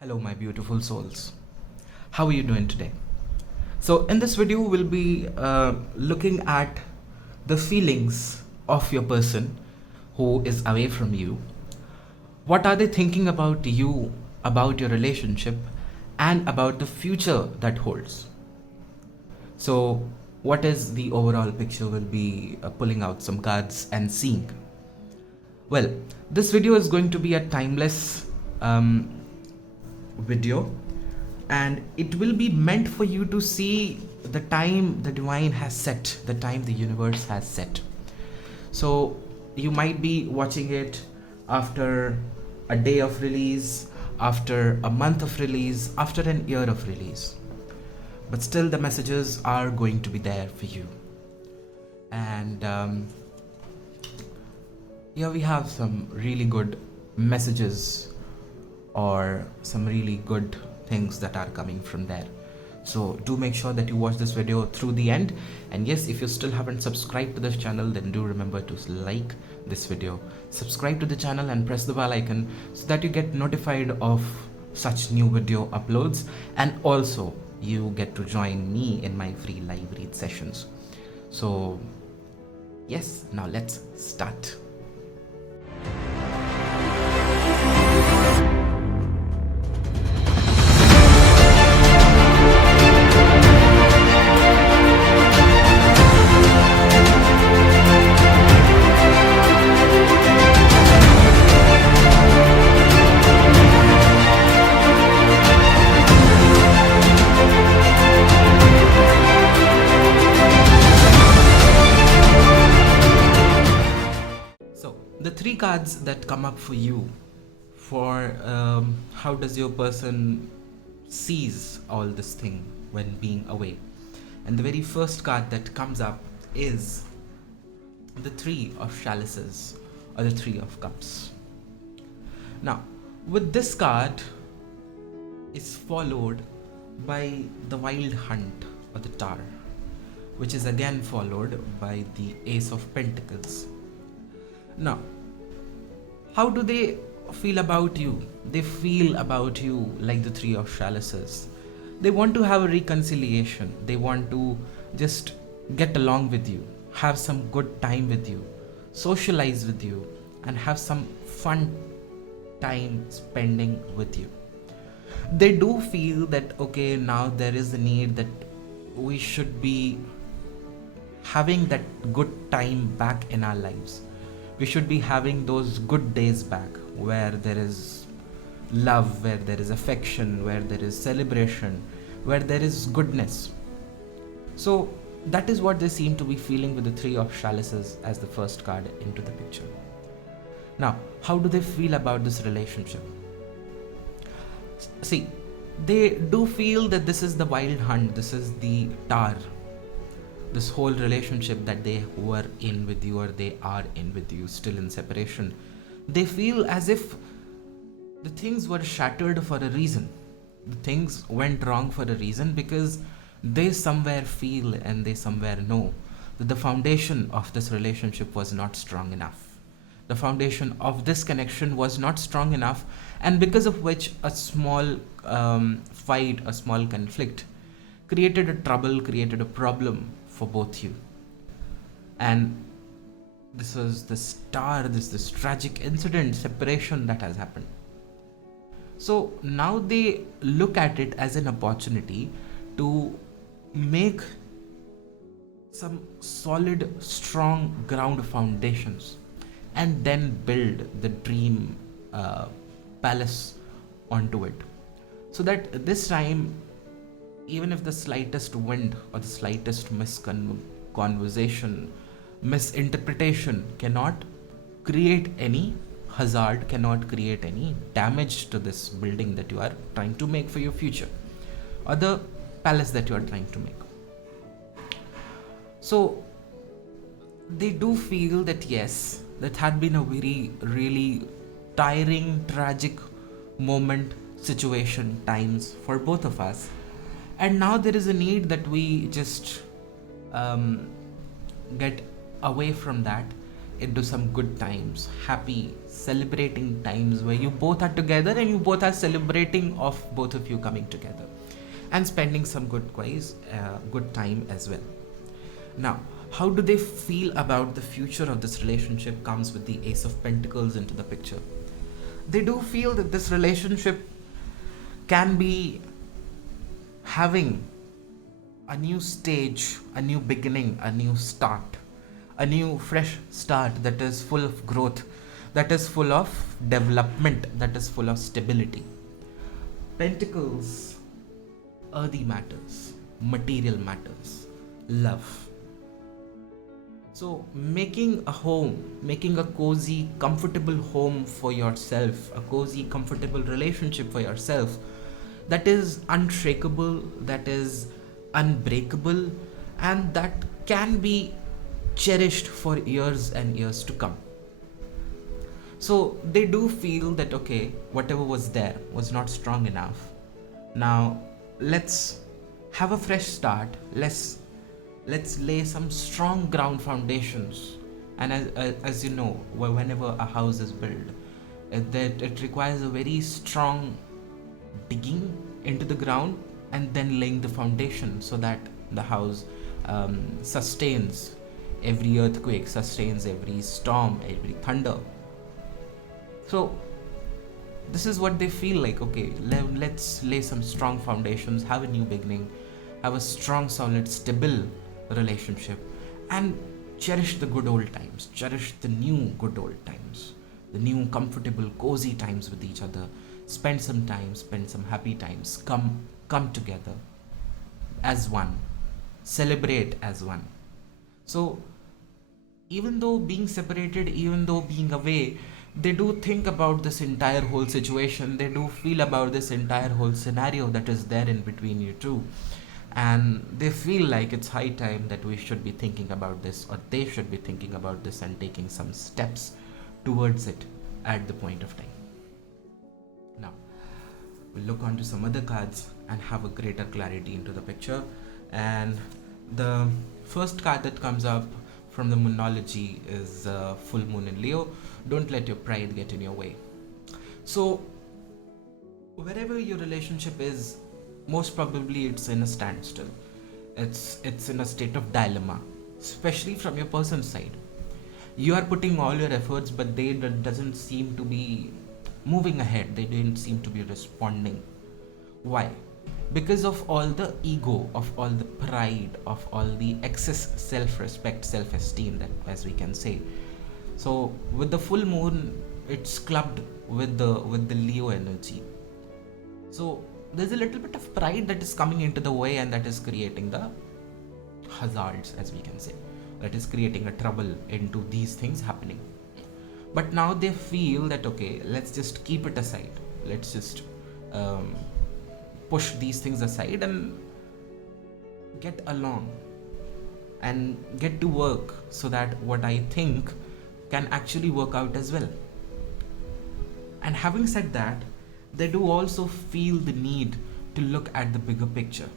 Hello, my beautiful souls. How are you doing today? So, in this video, we'll be looking at the feelings of your person who is away from you. What are they thinking about you, about your relationship, and about the future that holds? So, what is the overall picture? We'll be pulling out some cards and seeing. Well, this video is going to be a timeless video, and it will be meant for you to see the time the divine has set, the time the universe has set. So you might be watching it after a day of release, after a month of release, after an year of release, but still the messages are going to be there for you. And here we have some really good messages or some really good things that are coming from there. So do make sure that you watch this video through the end. And yes, if you still haven't subscribed to this channel, then do remember to like this video, subscribe to the channel and press the bell icon so that you get notified of such new video uploads, and also you get to join me in my free live read sessions. So yes, now let's start. The three cards that come up for you for how does your person sees all this thing when being away, and the very first card that comes up is the Three of Chalices or the Three of Cups. Now with this card is followed by the Wild Hunt or the Tower, which is again followed by the Ace of Pentacles. Now, how do they feel about you? They feel about you like the Three of Chalices. They want to have a reconciliation. They want to just get along with you, have some good time with you, socialize with you, and have some fun time spending with you. They do feel that, okay, now there is a need that we should be having that good time back in our lives. We should be having those good days back where there is love, where there is affection, where there is celebration, where there is goodness. So that is what they seem to be feeling with the Three of Chalices as the first card into the picture. Now, how do they feel about this relationship? See, they do feel that this is the Wild Hunt, this is the Tower. This whole relationship that they were in with you, or they are in with you, still in separation, they feel as if the things were shattered for a reason. The things went wrong for a reason because they somewhere feel and they somewhere know that the foundation of this relationship was not strong enough. The foundation of this connection was not strong enough, and because of which a small fight, a small conflict created a trouble, created a problem for both you. And this was this tragic incident, separation that has happened. So now they look at it as an opportunity to make some solid, strong ground foundations and then build the dream palace onto it, so that this time, even if the slightest wind or the slightest conversation, misinterpretation cannot create any hazard, cannot create any damage to this building that you are trying to make for your future, or the palace that you are trying to make. So they do feel that yes, that had been a very really tiring, tragic moment, situation, times for both of us. And now there is a need that we just get away from that into some good times, happy, celebrating times where you both are together and you both are celebrating of both of you coming together and spending some good time as well. Now, how do they feel about the future of this relationship comes with the Ace of Pentacles into the picture. They do feel that this relationship can be having a new stage, a new beginning, a new start, a new fresh start that is full of growth, that is full of development, that is full of stability. Pentacles, earthy matters, material matters, love. So making a home, making a cozy, comfortable home for yourself, a cozy, comfortable relationship for yourself that is unshakable, that is unbreakable, and that can be cherished for years and years to come. So they do feel that, okay, whatever was there was not strong enough. Now let's have a fresh start. Let's lay some strong ground foundations. And as you know, whenever a house is built, that it requires a very strong digging into the ground and then laying the foundation so that the house sustains every earthquake, sustains every storm, every thunder. So this is what they feel like. Okay, let's lay some strong foundations, have a new beginning, have a strong, solid, stable relationship, and cherish the good old times, cherish the new good old times, the new comfortable, cozy times with each other. Spend some time, spend some happy times, come together as one, celebrate as one. So even though being separated, even though being away, they do think about this entire whole situation, they do feel about this entire whole scenario that is there in between you two, and they feel like it's high time that we should be thinking about this, or they should be thinking about this and taking some steps towards it at the point of time. Now we'll look onto some other cards and have a greater clarity into the picture. And the first card that comes up from the Moonology is Full Moon in Leo. Don't let your pride get in your way. So wherever your relationship is, most probably it's in a standstill. It's in a state of dilemma, especially from your person's side. You are putting all your efforts, but they doesn't seem to be moving ahead. They didn't seem to be responding. Why? Because of all the ego, of all the pride, of all the excess self-respect, self-esteem, that as we can say. So with the full moon, it's clubbed with the Leo energy. So there's a little bit of pride that is coming into the way, and that is creating the hazards, as we can say. That is creating a trouble into these things happening. But now they feel that, okay, let's just keep it aside. Let's just push these things aside and get along and get to work so that what I think can actually work out as well. And having said that, they do also feel the need to look at the bigger picture.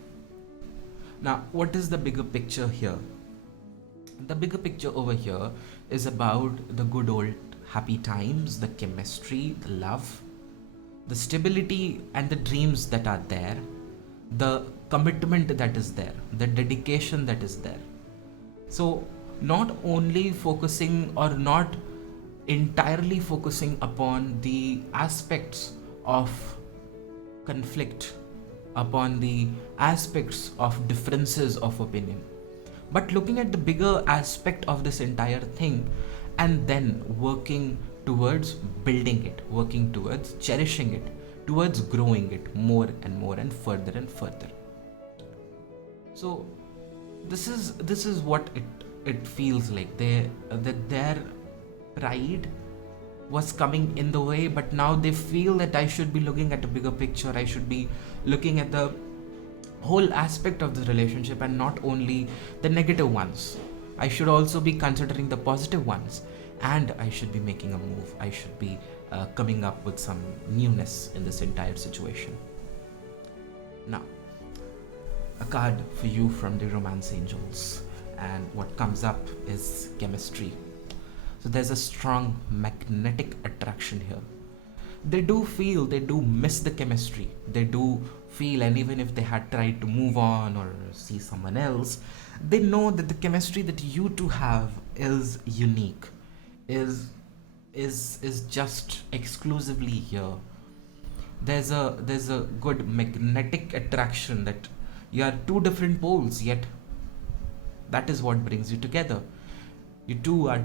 Now, what is the bigger picture here? The bigger picture over here is about the good old happy times, the chemistry, the love, the stability and the dreams that are there, the commitment that is there, the dedication that is there. So not only focusing or not entirely focusing upon the aspects of conflict, upon the aspects of differences of opinion, but looking at the bigger aspect of this entire thing and then working towards building it, working towards cherishing it, towards growing it more and more and further and further. So this is what it feels like. That their pride was coming in the way, but now they feel that I should be looking at a bigger picture. I should be looking at the whole aspect of the relationship and not only the negative ones. I should also be considering the positive ones, and I should be making a move. I should be coming up with some newness in this entire situation. Now, a card for you from the Romance Angels, and what comes up is chemistry. So there's a strong magnetic attraction here. They do feel, they do miss the chemistry, they do feel, and even if they had tried to move on or see someone else, they know that the chemistry that you two have is unique, is is just exclusively here. There's a good magnetic attraction that you are two different poles, yet that is what brings you together. You two are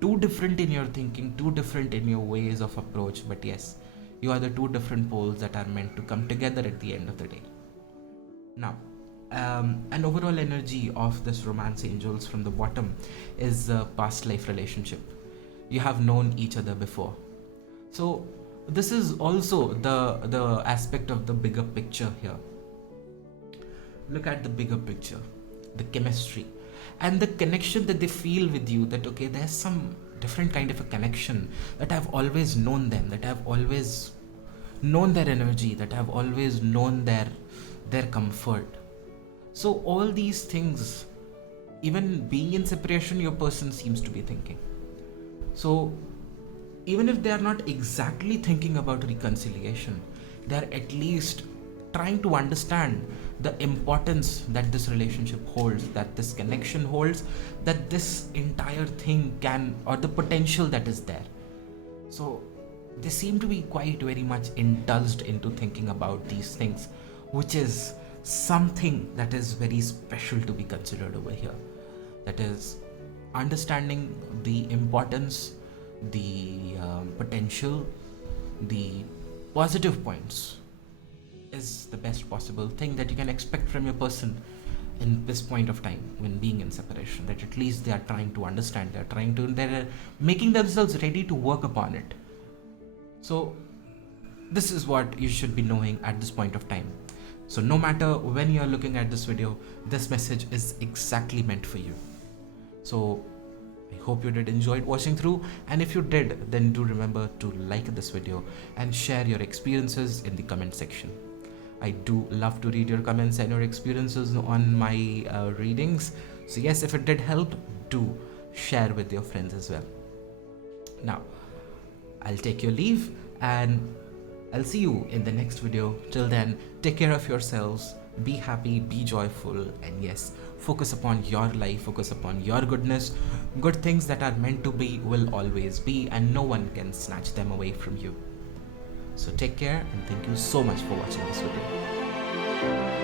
too different in your thinking, too different in your ways of approach, but yes, you are the two different poles that are meant to come together at the end of the day. Now, an overall energy of this romance angels from the bottom is a past life relationship. You have known each other before. So this is also the aspect of the bigger picture here. Look at the bigger picture, the chemistry and the connection that they feel with you, that okay, there's some different kind of a connection, that I've always known them, that I've always known their energy, that I've always known their comfort. So all these things, even being in separation, your person seems to be thinking. So even if they are not exactly thinking about reconciliation, they are at least trying to understand the importance that this relationship holds, that this connection holds, that this entire thing can, or the potential that is there. So they seem to be quite very much indulged into thinking about these things, which is something that is very special to be considered over here. That is understanding the importance, the potential, the positive points is the best possible thing that you can expect from your person in this point of time when being in separation. That at least they are trying to understand, they're making themselves ready to work upon it. So this is what you should be knowing at this point of time. So no matter when you're looking at this video, this message is exactly meant for you. So I hope you did enjoy watching through, and if you did, then do remember to like this video and share your experiences in the comment section. I do love to read your comments and your experiences on my readings. So yes, if it did help, do share with your friends as well. Now, I'll take your leave and I'll see you in the next video. Till then, take care of yourselves, be happy, be joyful, and yes, focus upon your life, focus upon your goodness. Good things that are meant to be will always be, and no one can snatch them away from you. So take care, and thank you so much for watching this video.